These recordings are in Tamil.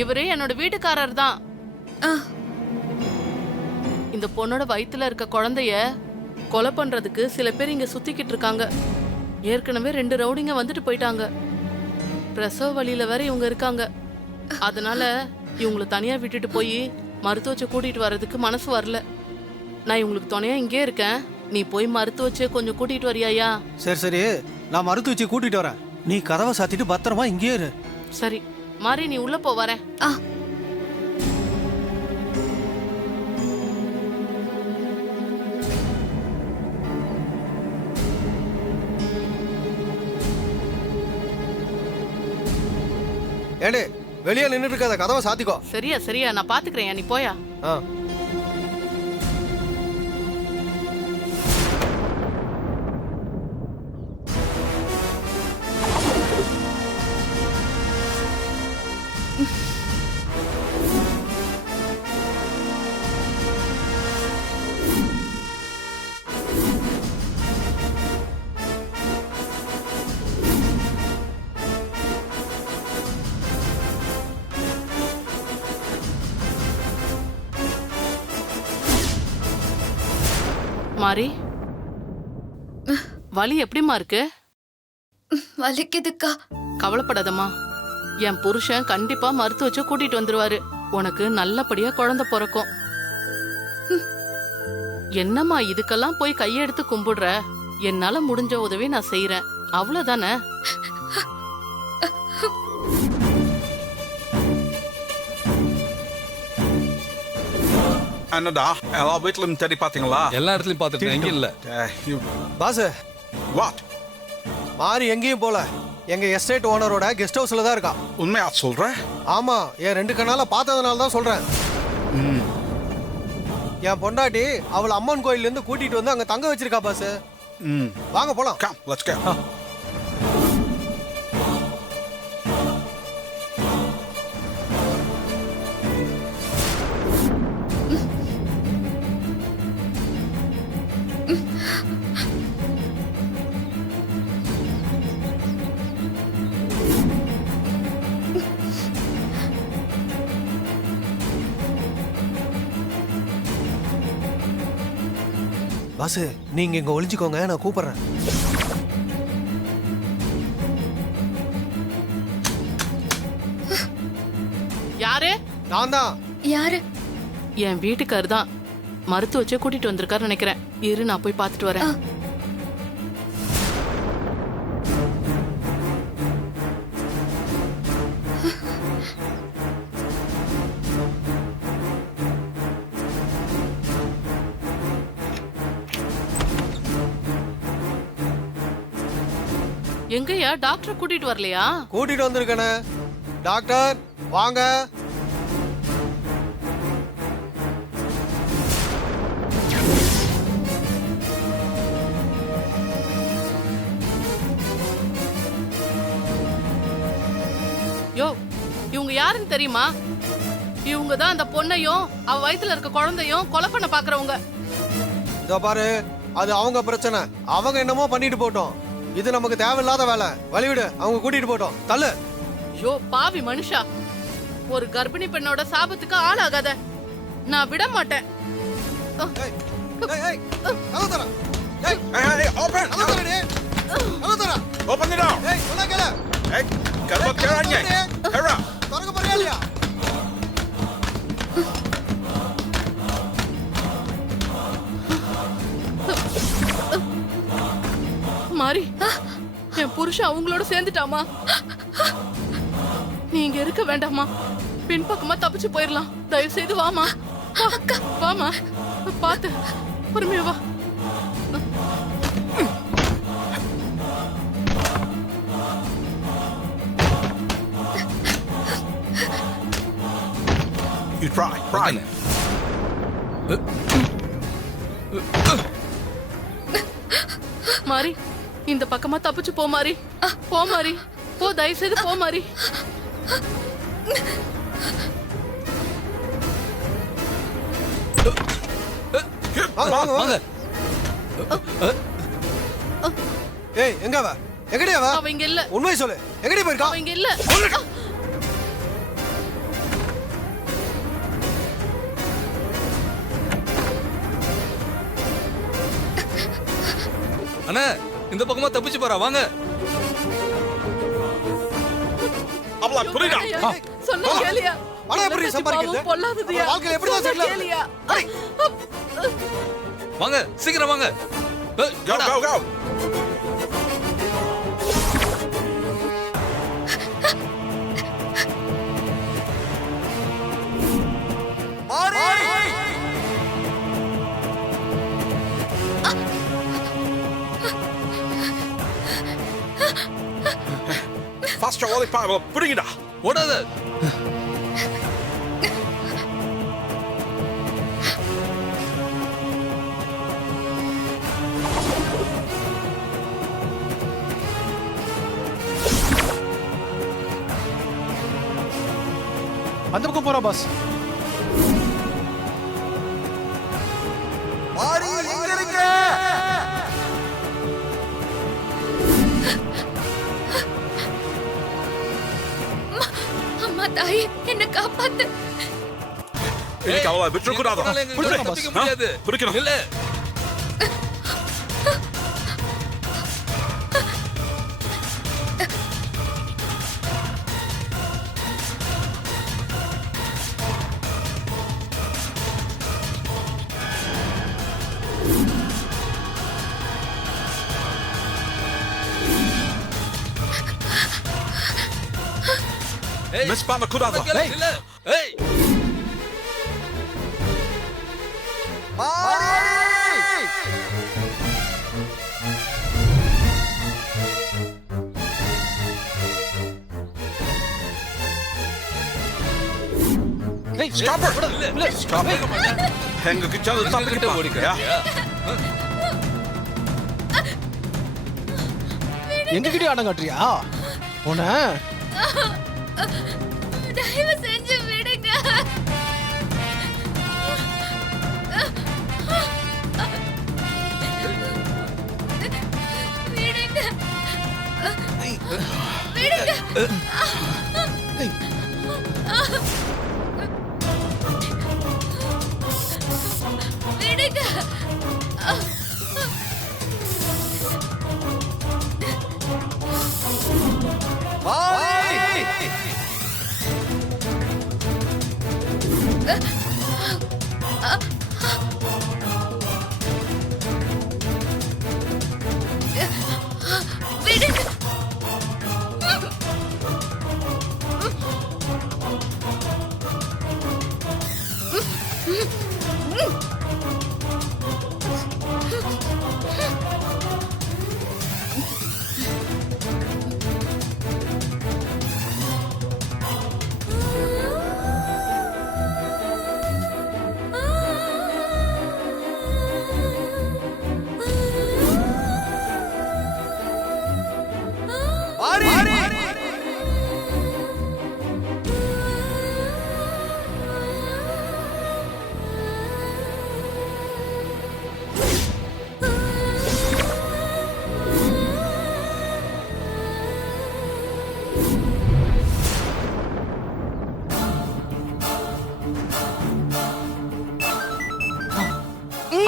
இவரு என்னோட வீட்டுக்காரர் தான். இந்த பொண்ணோட வயித்துல இருக்க குழந்தைய கொலை பண்றதுக்கு சில பேர் இங்க சுத்திக்கிட்டு இருக்காங்க. ஏற்கனவே 2 ரவுடிங்க வந்துட்டு போயிட்டாங்க. பிரசவ வழியில வேற இவங்க இருக்காங்க. அதனால இவங்களை தனியா விட்டுட்டு போய் மருத்துவச்சை கூட்டிட்டு வர்றதுக்கு மனசு வரல. நான் இவங்களுக்கு துணையா இங்கே இருக்கேன். நீ போய் மருத்துவச்சை கொஞ்சம் கூட்டிட்டு வரியாயா? சரி சரி, நான் மருத்துவச்சை கூட்டிட்டு வரேன். நீ கதவை சாத்திட்டு பத்திரமா இங்கே இரு. சரி மாறி, நீ உள்ள போ, வரேன். ஏடே, வெளியே நின்றுட்டு இருக்காத, கதவை சாத்திக்கோ. சரியா சரியா, நான் பாத்துக்கிறேன், நீ போயா. மாறி, வலி எப்படிமா இருக்கு? வலிக்குதுக்கா. கவலைப்படாதம்மா, என் புருஷன் கண்டிப்பா மருத்துவச்ச கூட்டிட்டு வந்துருவாரு. உனக்கு நல்லபடியா குழந்தை பிறக்கும். என்னம்மா இதுக்கெல்லாம் போய் கையெடுத்து கும்பிடுற? என்னால முடிஞ்ச உதவி நான் செய்யறேன், அவ்வளவுதானே? என்னடா எல்லா வீட்லயும் தேடி பாத்தீங்களா? எல்லா இடத்துலயும் பாத்துட்டேன், எங்க இல்ல. Boss, what? மாறி எங்கேயும் போல. எங்க எஸ்டேட் ஓனரோட கெஸ்ட் ஹவுஸ்ல தான் இருக்கா. உண்மையா சொல்ற? ஆமா, என் 2 கண்ணால பார்த்ததுனால தான் சொல்றேன். என் பொண்டாட்டி அவளை அம்மன் கோயில்ல இருந்து கூட்டிட்டு வந்து அங்க தங்க வச்சிருக்கா பாஸ். வாங்க போலாம். Come, let's go. பாஸ், நீங்க இங்க ஒளிஞ்சுக்கோங்க, நான் கூப்பிடுறேன். யாரு? நான் தான். யாரு? என் வீட்டுக்காரர் தான். மருத்துவச்ச கூட்டிட்டு வந்திருக்காரு நினைக்கிறேன். இரு, நான் போய் பாத்துட்டு வரேன். எங்கயா டாக்டர் கூட்டிட்டு வரலையா? கூட்டிட்டு வந்திருக்கேனே. டாக்டர் வாங்க. யோ, இவங்க யாருன்னு தெரியுமா? இவங்க தான் அந்த பொண்ணையும் அவ வயித்துல இருக்க குழந்தையும் கொலை பண்ண பாக்குறவங்க. இதோ பாரு, அது அவங்க பிரச்சனை. அவங்க என்னமோ பண்ணிட்டு போட்டோம். இது நமக்கு தேவையில்லாத வேலை. வழிவிடு, அவங்க கூட்டிட்டு போட்டோம். தள்ளு. யோ பாவி மனுஷா, ஒரு கர்ப்பிணி பெண்ணோட சாபத்துக்கு ஆளாகாத. நான் விட மாட்டேன். ஏய், ஏய், ஏய், கதவு தர. ஏய், Hey, open! கதவு தரடி. கதவு தர. Open the door! ஏய், சொன்னா கேளு. Hey, கதவை திறங்க. Hurry up! திறக்க போறியா இல்லையா? மாறி, என் புருஷன் அவங்களோட சேர்ந்துட்டாமா. நீ இங்க இருக்க வேண்டாமா, பின்பக்கமா தப்பிச்சு போயிடலாம். தயவு செய்து வாமா. வாமா, பாத்து பொறுமையா வா. You try. மாறி, இந்த பக்கமா தப்பிச்சு போ மாறி. போ மாறி, போ, தயவு செய்து போ மாறி. வாங்க, வாங்க. ஏய், எங்க அவ? எங்கடி அவ? அவ இங்க இல்ல. உண்மை சொல்லு, எங்கடி போயிருக்கா? அவ இங்க இல்ல. அண்ணா இந்த பக்கமா தப்பிச்சு போறா வாங்க. அவளை புரியுதா? சொன்ன கேளியா? பணம் எப்படி சம்பாதிக்கிறது? பொல்லாததுயா. அப்புறம் வாழ்க்கையில எப்படிதான் settle ஆகுறது? கேளியா? வாங்க சீக்கிரம் வாங்க. ஏய், Go, வாடா. go, go. Faster, Ollie Pie, புரியுதா? ஓடாத. அந்த பக்கம் போறா பாஸ். அம்மா தாயே என்ன காப்பாத்து. இன்னைக்கு அவளை விட்டுறக்கூடாது. உன்னால எங்களுக்கு தப்பிக்க முடியாது. பிடிக்கணும். இல்ல. ஏய், மிஸ் பண்ணக்கூடாது. இல்ல. ஏய். ஏய் Stop her. இல்ல. Stop it. எங்க கிட்ட எங்க கிட்ட தப்பிக்கிட்டு ஓடிக்கிறியா? எங்க கிட்ட ஆட்டம் காட்டுறியா உன? தயவு செஞ்சு விடுங்க. விடுங்க. விடுங்க. விடுங்க. விடுங்க.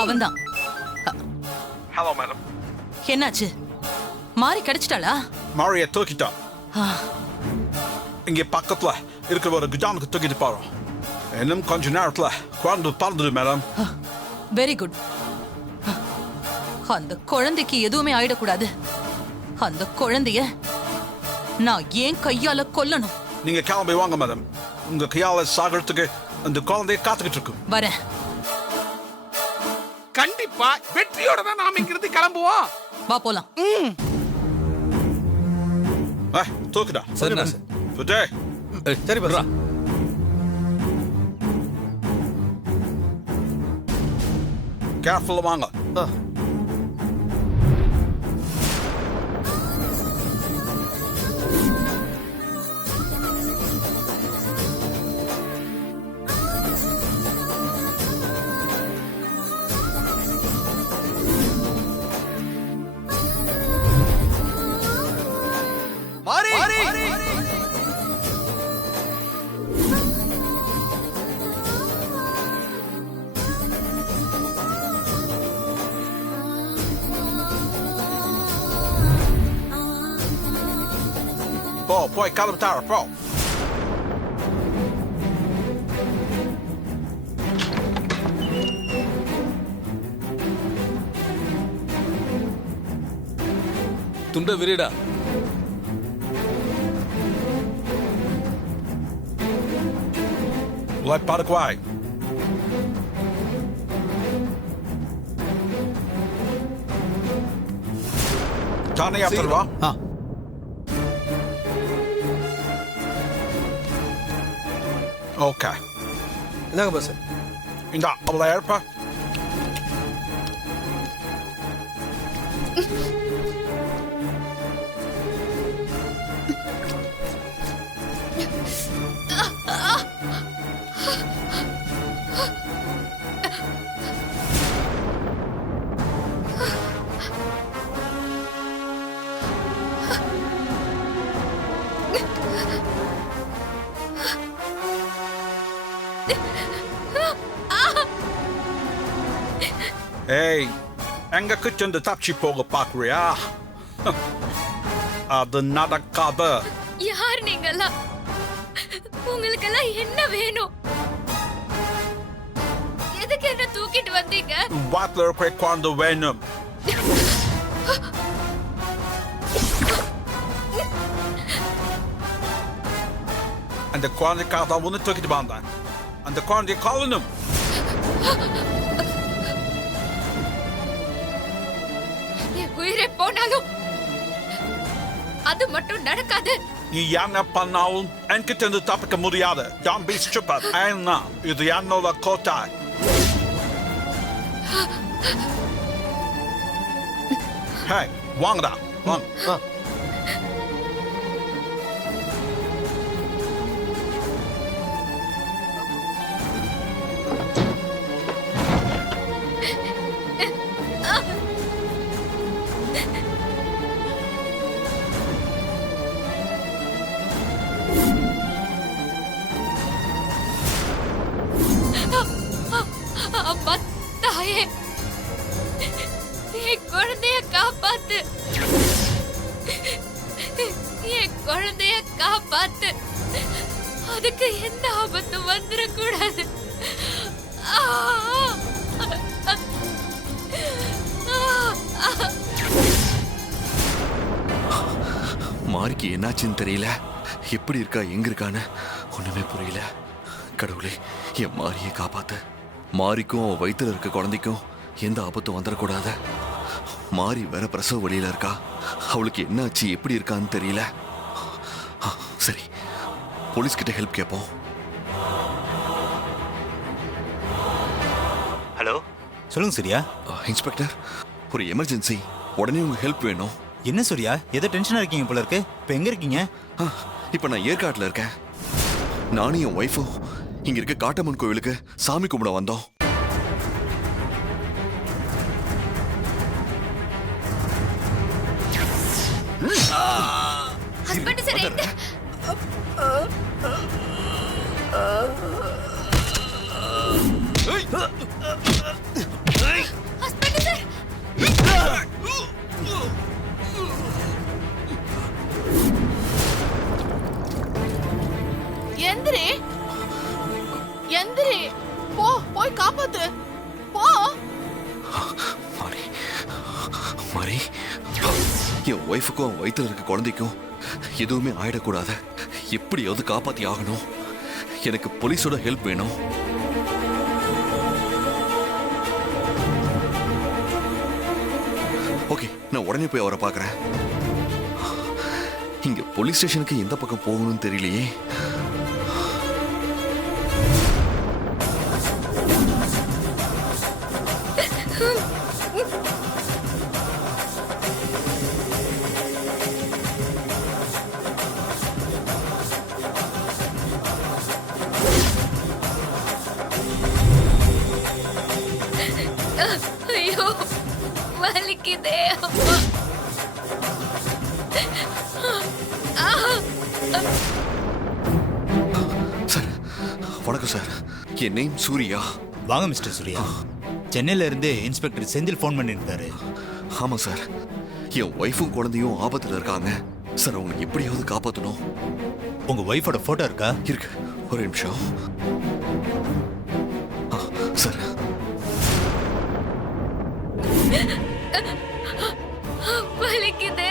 அவன்தான். Hello, madam. என்னாச்சு? மாறி கிடைச்சிட்டாளா? மாரியை தூக்கிட்டா. ஆ, இங்கே பக்கத்துல இருக்கிற ஒரு குடானுக்கு தூக்கிட்டு போறோம். இன்னும் கொஞ்ச நேரத்துல குழந்தை பறந்துடு மேடம். Very good. அந்த குழந்தைக்கு எதுவுமே ஆயிடக்கூடாது. அந்த குழந்தைய நான் ஏன் கையால கொல்லணும். நீங்க கிளம்பி வாங்க மேடம். உங்க கையால சாகிறதுக்கு அந்த குழந்தைய காத்துக்கிட்டு இருக்கும். வரேன். கண்டிப்பா வெற்றியோட தான் நாம இங்கிருந்து கிளம்புவோம். வா போலாம். தூக்குடா. சரிண்ணா. சுஜே. சரி பாஸ். கேர்ஃபுல்லா வாங்க. போய் கிளம்பிட்டாரு போ. துண்ட விரிடா. Like Paraguay. Johnny after வா. ஆ Okay. என்னங்க பஸ் இந்த அவளை ஏற்பா. ஏய், எங்க கிச்சன் தப்பிச்சு போக பாக்குறியா? அது நடக்காத. யார் நீங்கெல்லாம்? உங்களுக்கெல்லாம் என்ன வேணும்? எதுக்கு என்ன தூக்கிட்டு வந்தீங்க? வாட்டில் இருக்கிற குழந்தை வேணும். அந்த குழந்தைக்காக தான் ஒன்று தூக்கிட்டு வந்தேன். அந்த குழந்தைய காலணும். என் உயிரே போனாலும் அது மட்டும் நடக்காது. நீ என்ன பண்ணாலும் என்கிட்ட இருந்து தப்பிக்க முடியாது. Don't be stupid. ஏன்னா இது என்னோட கோட்டை. Hey, வாங்கடா வாங்க. அம்மா தாயே, என் குழந்தைய காப்பாத்து. என் குழந்தைய காப்பாத்து. அதுக்கு எந்த ஆபத்தும் வந்துடக்கூடாது. மாரிக்கு என்னாச்சுன்னு தெரியல. எப்படி இருக்கா எங்க இருக்கான்னு ஒண்ணுமே புரியல. கடவுளே, என் மாரியை காப்பாத்து. மாரிக்கும் அவன் வயிற்றுல இருக்க குழந்தைக்கும் எந்த ஆபத்தும் வந்துடக்கூடாது. மாரி வேற பிரசவ வழியில இருக்கா. அவளுக்கு என்னாச்சு எப்படி இருக்கான்னு தெரியல. சரி, போலீஸ் கிட்ட ஹெல்ப் கேட்போம். ஹலோ, சொல்லுங்க சூர்யா. இன்ஸ்பெக்டர், ஒரு எமர்ஜென்சி. உடனே உங்க ஹெல்ப் வேணும். என்ன சூர்யா, ஏதோ டென்ஷனா இருக்கீங்க போல இருக்கு. இப்போ எங்க இருக்கீங்க? இப்போ நான் ஏற்காட்டில் இருக்கேன். நானும் என் ஒய்ஃபும் இங்க இருக்க காட்டம்மன் கோவிலுக்கு சாமி கும்பிட வந்தோம். ஹஸ்பண்ட் சார் எங்க? ஹஸ்பண்ட் சார், எந்திரி எந்திரி, போ போய் காப்பாத்து போ. மாரி, மாரி, என் ஒய்ஃபுக்கும் அவன் வயிற்றுல இருக்க குழந்தைக்கும் எதுவுமே ஆயிடக்கூடாது. எப்படியாவது காப்பாத்தி ஆகணும். எனக்கு போலீஸோட ஹெல்ப் வேணும். ஓகே, நான் உடனே போய் அவரை பார்க்குறேன். இங்க போலீஸ் ஸ்டேஷனுக்கு எந்த பக்கம் போகணும்னு தெரியலையே. ஐயோ வலிக்குதே அம்மா. சார், வணக்கம் சார். என் நேம் சூர்யா. வாங்க மிஸ்டர் சூர்யா. சென்னையில இருந்து இன்ஸ்பெக்டர் செந்தில் ஃபோன் பண்ணியிருந்தாரு. ஆமாம் சார், என் ஒய்ஃபும் குழந்தையும் ஆபத்தில் இருக்காங்க. சார் அவங்க எப்படியாவது காப்பாற்றணும். உங்க ஒய்ஃபோட போட்டோ இருக்கா? இருக்கு, ஒரு நிமிஷம். சார் வலிக்குதே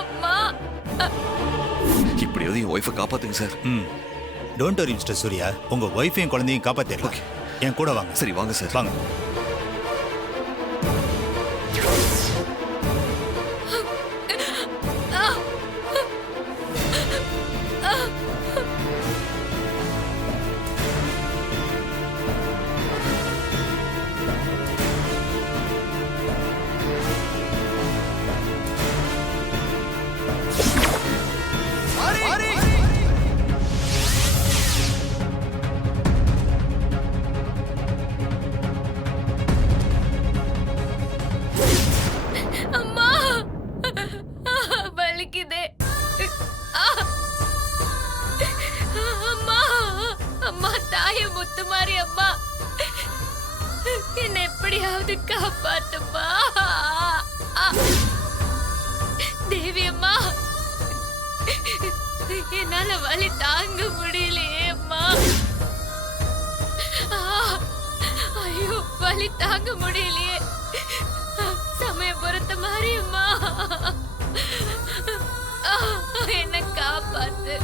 அம்மா. இப்படியாவது என் ஒய்ஃபை காப்பாத்துங்க sir. Don't worry mister Surya, உங்க ஒய்ஃபையும் குழந்தையும் காப்பாத்திடலாம். என் கூட வாங்க. சரி வாங்க சார். வாங்க. அம்மா வலிக்குதே. அம்மா அம்மா தாய முத்து மாதிரி அம்மா என்ன எப்படியாவது காப்பாத்துமா. தேவி அம்மா என்னால வலி தாங்க முடியலையே அம்மா. ஐயோ வலி தாங்க முடியலையே. சமயம் பொறுத்த மாதிரி அம்மா என்ன காப்பாத்து.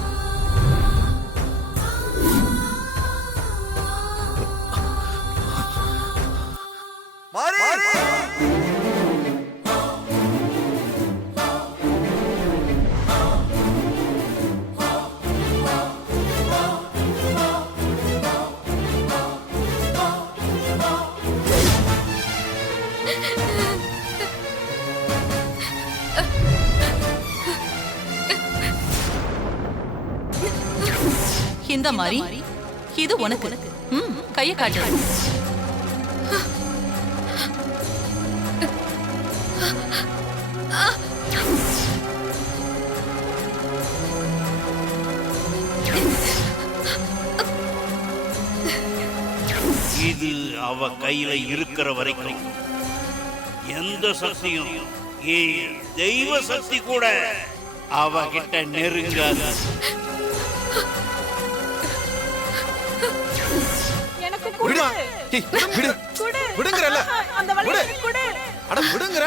இந்த மாதிரி இது உனக்கு. கைய காட்டு. இது அவ கையில இருக்கிற வரைக்கும் எந்த சக்தியும், தெய்வ சக்தி கூட அவகிட்ட நெருங்காது. விடுங்கறல, அட விடுங்கற.